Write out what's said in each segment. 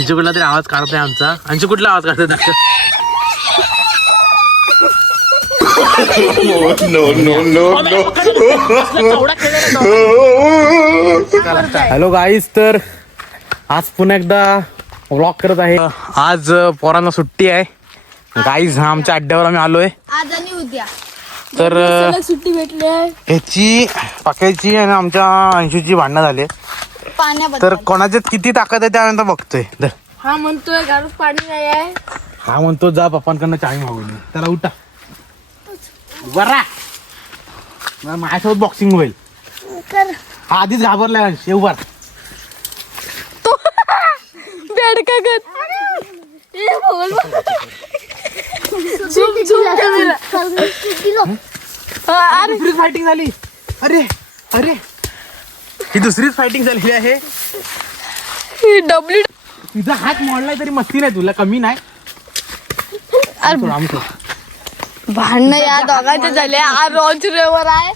अंशू कुठला तरी आवाज काढतोय आमचा. अंशू कुठला आवाज काढतोय दाखव. हॅलो गाईस तर आज पुन्हा एकदा व्लॉग करत आहे. आज पोरांना सुट्टी आहे. गाईज हा आमच्या अड्ड्यावर आम्ही आलोय. आज आणि उद्या. तर सुट्टी भेटली आहे. ह्याची पाक्याची आणि आमच्या अंशूची भांडणं झाली तर पाण्याबद्दल कोणाच्यात किती ताकद आहे त्यानंतर बघतोय. धर. हा म्हणतोय घरात पाणी नाही आहे. हा म्हणतो जा पप्पांकडनं चावी मागून ये. त्याला उठा. बरा माझ्यासोबत बॉक्सिंग होईल. हा आधीच घाबरलाय अंश उभार बेडका गत. अरे. दुसरीच फायटिंग झाली. अरे अरे. ही दुसरीच फायटिंग झालेली आहे. डब्ल्यू तुझा हात मोडलाय तरी मस्ती नाही तुला कमी नाही. आम्ही सोड. भांडणं या दोघांचे झाले. हा रोज रेवर आहे.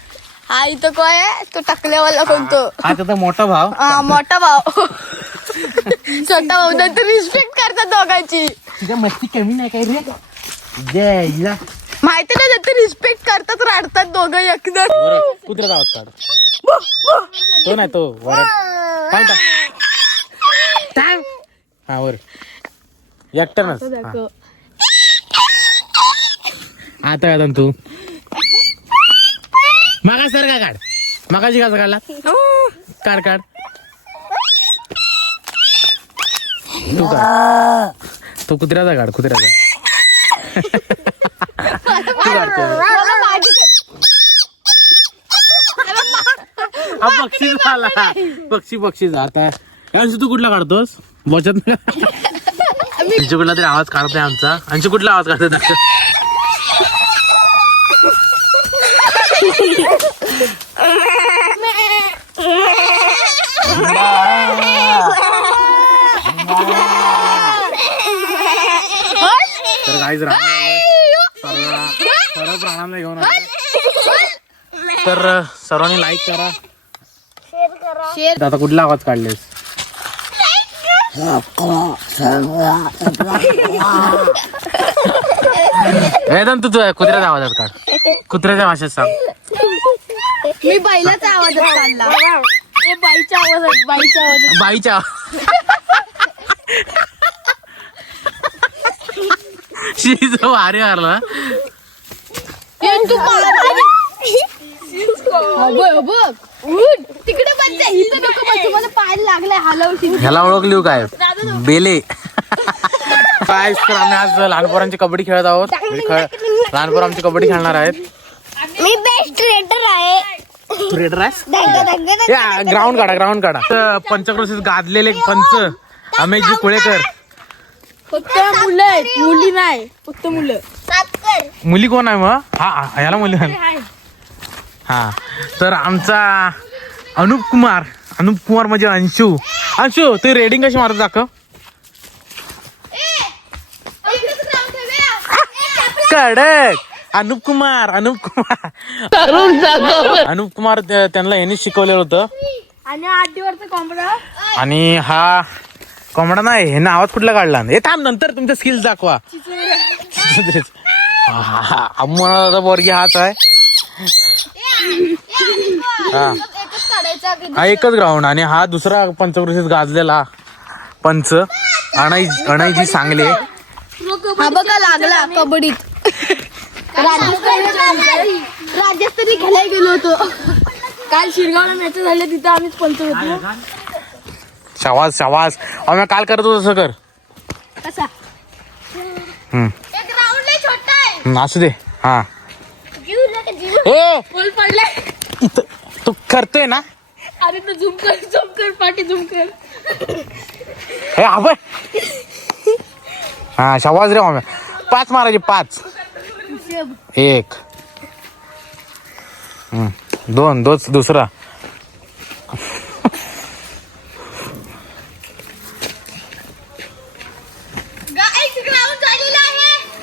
हा इथं काय आहे? तो टाकल्यावाला कोणतो? हा त्याचा मोठा भाव. हा मोठा भाऊ छोटा भाऊ तर रिस्पेक्ट करतात दोघांची. तुझ्या मस्ती कमी नाही काय रे. जय हिला. माहिती नाही ते रिस्पेक्ट करतात राडतात दोघं एकदम कुत्र्याचा आवाज काढ. तो नाही तो. काय हा वर. एकट्यानंच हा. आता आता तू मागा सर का काढ. मागाची कसा काढला? काढ काढ. तू काढ. तो कुत्र्याचा काढ कुत्र्याचा. तू काढतो हा पक्षी झाला. पक्षी पक्षी आता अंशू तू कुठला काढतोस? बचत अंशू कुठला तरी आवाज काढतोय आमचा. अंशू कुठला आवाज काढतोय दाखव. तर काहीच राहणार सर्व प्राण्यांना घेऊन आलो. तर सर्वांनी लाईक करा. शेर. आता कुठला आवाज काढलेस? वेदन तू तुझ्या कुत्र्याच्या आवाजात काढ. कुत्र्याच्या भाषेत सांग. मी बैलाचा आवाज काढला. ए, बाईच्या आवाजात बाईच्या आवाजात. बाईच्या शीज भारी मारला. ए, तू पाहत बघ बघ. उठ. तिकडे बस जा, इथं नको बसू. मला पाय लागलाय हलवशील ह्याला ओळखली काय? बेले. काय तर आम्ही आज लहान पोरांची कबड्डी खेळत आहोत. म्हणजे खेळ- आमची कबड्डी खेळणार आहेत. मी बेस्ट रेटर आहे. तू रेडर आहेस? ग्राउंड काढा ग्राउंड काढा. तर पंचक्रोशीत गाजलेले पंच अमेशजी कुळेकर. फक्त मुलं आहेत. मुली नाही. फक्त मुलं. मुली कोण आहे मग? हा हा, ह्याला मुली म्हण. हा. तर आमचा अनुप कुमार अनुप कुमार म्हणजे अंशू. अंशू तू रेडिंग कशी मारत दाखव? कडक. अनुप कुमार अनुप कुमार. अनुप कुमार त्या- त्यांना यांनी शिकवलेलं होतं. आणि हा कोंबडा नाही ह्यानं आवाज कुठला काढला हे थांब नंतर तुमच्या स्किल्स दाखवा. अम्मा बोरगी हाच आहे. हा. हा. एकच ग्राउंड आणि हा दुसरा पंचक्रोशीत गाजलेला पंच. अणाई अणाईजी सांगले. हा बघा लागला कबड्डीत. राजस्थानी खेळायला गेलो होतो. काल शिरगावला मॅच झाल्या तिथं आम्हीच पंच होतो. शावास शावास आम्ही काल करत होतो तसं कर. कसा? हम्म. हम्म, असू दे. हा. पडलाय इथं तू करतोय ना? अरे तो झुम कर झुम कर पाठी झुम कर. हे आबय हा शाबाज रे मामे. पाच मारायचे पाच. एक. हम्म, दोन दोच दुसरा.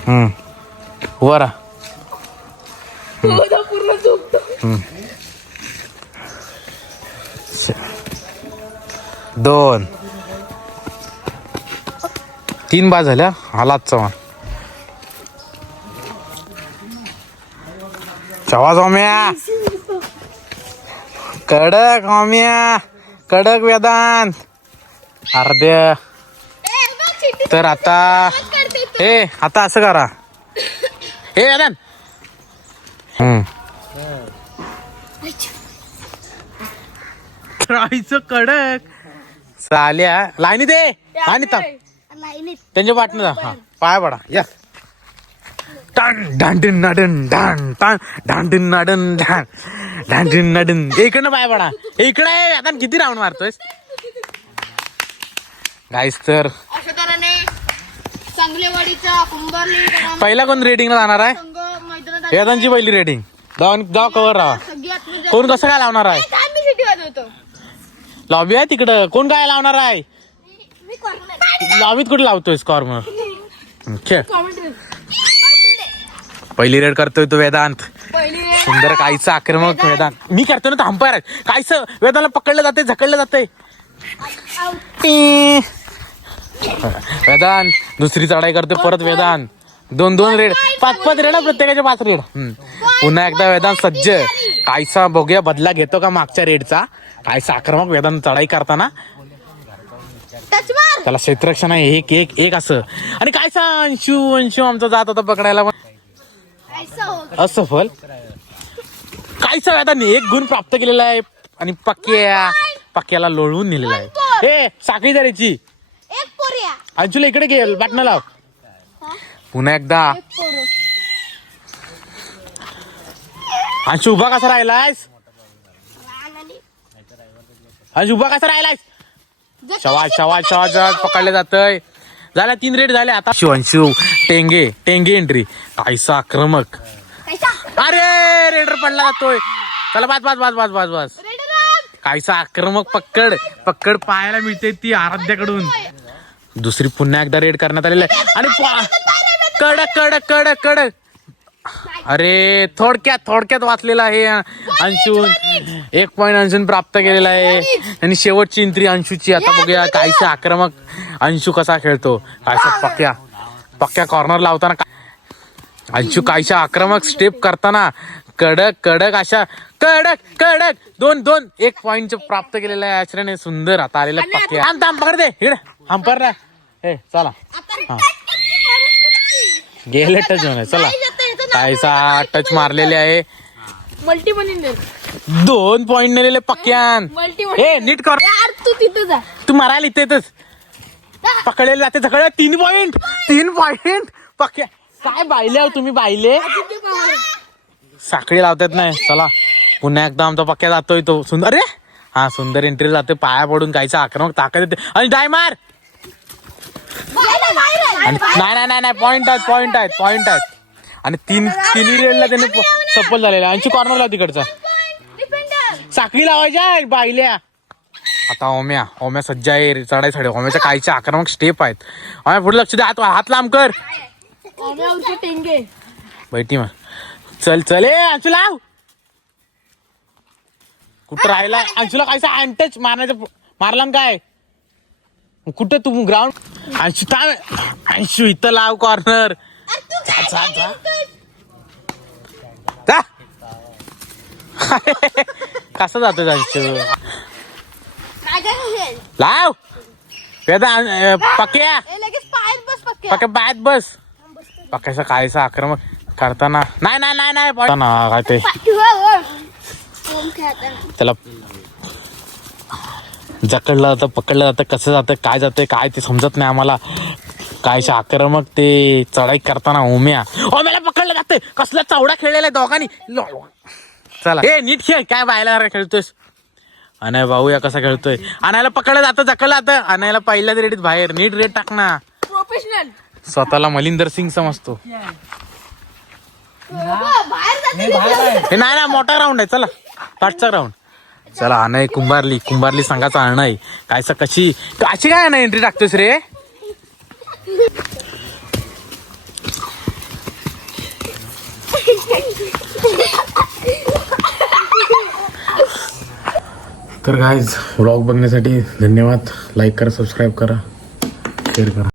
हम्म. वरा. पूर्ण दोन. तीन बा झाल्या? आला चव्हाण चवा सौम्या. कडक ओम्या कडक वेदांत अर्ध्या. तर आता हे आता असं करा. हे वेदांत हम्म. कडक. चाल्या. लाईनी दे. लाईनी थांब. त्यांच्या पाठनं जा हा पाया पडा. या. टन डांडन नाडन डान टान. डांडन नाडन डान. डांडन नाडन. इकडनं पाया पडा. इकडे आता किती राऊंड मारतोय गाईस तर अशा तऱ्हेने चांगलेवाडीचा कुंभारली पहिला कोण रेटिंगला जाणार आहे? वेदांची पहिली रेटिंग जाऊन गाव कवर राहा. कोण कसं काय लावणार आहे काय मी सिटी वाजवतो लॉबी आहे तिकडं. कोण काय लावणार आहे? लॉबीत कुठे लावतोय कॉर्नर खेळ. पहिली रेड करतोय तो वेदांत. सुंदर काहीचं आक्रमक वेदांत. मी करतो ना थांबाय काहीच वेदांना पकडलं जाते झकडलं जाते वेदांत. दुसरी चढाई करतो परत वेदांत. दोन दोन रेड. पाच पाच रेड प्रत्येकाचे पाच रेड. पुन्हा एकदा वेदांत सज्ज. काहीसा बघूया बदला घेतो का मागच्या रेडचा? काहीसा आक्रमक वेदांत चढाई करताना. त्याला क्षेत्ररक्षण आहे एक एक एक असं. आणि कायसा अंशू अंशू आमचा जात होता पकडायला हो असफल काहीसा वेदांनी एक गुण प्राप्त केलेला आहे. आणि पक्क्या पक्क्याला लोळवून नेलेला आहे. ए साखळी पोरिया. अंशूला इकडे घे बाटणं लाव. पुन्हा एकदा एक पोरं अंशू उभा कसा राहिलायस? अंशू उभा कसा राहिलायस? शवाज शवाज शवाज शवाज पकडले जातय. झाल्या तीन रेड झाले आता शिवांशु टेंगे टेंगे एंट्री काहीसा आक्रमक. अरे रेडर पडला जातोय. चला बाज बाज बाज बाज बाज बाज. रेडर काहीसा आक्रमक पक्कड पक्कड पाहायला मिळते ती आराध्याकडून. दुसरी पुन्हा एकदा रेड करण्यात आलेली आहे. आणि पा- कडक कडक कडक कडक. अरे थोडक्यात थोडक्यात वाचलेला आहे अंशून एक पॉईंट अंशून प्राप्त केलेला आहे. आणि शेवटची एंट्री अंशूची. आता बघूया काहीसा आक्रमक अंशू कसा खेळतो. काहीसा पक्क्या पक्क्या कॉर्नर लावताना का- अंशू काहीशा आक्रमक स्टेप करताना कडक कडक अशा कडक कडक. दोन दोन. एक पॉइंट प्राप्त केलेलं आहे आश्रयाने सुंदर. आता आलेलं पक्के थांब थांब पकड दे हिड हंपर ना हे चला. हा. गेले? टच होणार. चला. काहीसा टच मारलेले आहे. मल्टी मनिंदर दोन पॉइंट नेलेले पक्क्यान. मल्टी हे नीट कर. यार तू तिथं जा. तू मारायला इथेच पकडलेले जाते सगळं. तीन पॉइंट तीन पॉइंट पक्क्या. काय बायले आहो तुम्ही बायले? साखळी लावतात नाही. चला. पुन्हा एकदा आमचा पक्क्या जातोय तो. सुंदर अरे! हा सुंदर एंट्री जाते पाया पडून काहीचा आक्रमक ताकद येते. आणि डाय मार! नाही नाही नाही पॉइंट आहेत पॉइंट आहेत पॉइंट आहेत. आणि तीन तिन्ही रेडला त्याने सफल झालेला आहे. ऐंशी कॉर्नर लाव तिकडचा. साखळी लावायच्या बायल्या. आता ओम्या ओम्या सज्जा आहे चढाई चढाई ओम्याच्या काहीच्या आक्रमक स्टेप आहेत. ओम्या पुढे लक्ष दे. हात हात लांब कर. टेंगे. बैठी मग. चल चल. ए अंशू लाव. कुठं राहिला? अंशूला कायचा अँटच मारण्याचं मारला ना काय? कुठं तू ग्राउंड अंशू थांब. अंशू इथं लाव कॉर्नर जा जा जा जा कसं जातो अंशू लाव. वेदा पक्या. लगेच पायात बस पक्क्या पक्या बाहेर बस. पक्याचा कायचा आक्रमक करताना. नाही नाही नाही नाही पडताना काय ते? त्याला जकडलं जातं पकडलं जातं कसं जातं काय जातं काय ते समजत नाही आम्हाला. कायशा आक्रमक ते चढाई करताना ओम्या ओम्याला पकडलं जातं. कसला चवडा खेळलेला आहे दोघांनी. लो- चला. हे नीट खेळ. काय बायला खेळतोयस? अनाय भाऊ या कसा खेळतोय? आणायला पकडलं जातं जकडलं जातं. आणायला पहिल्याच रेडीत बाहेर. नीट रेट टाक ना. प्रोफेशनल स्वतःला मलिंदर सिंग समजतो. बाहेर जाते हे नाही ना मोठा राऊंड आहे. चला पाठचा राऊंड चला अनय कुंभारली. कुंभारली संघाचा अनय कायसा कशी? अशी काय ना एंट्री टाकतोस रे? तर गायज व्लॉग बघण्यासाठी धन्यवाद. लाईक करा सबस्क्राईब करा शेअर करा.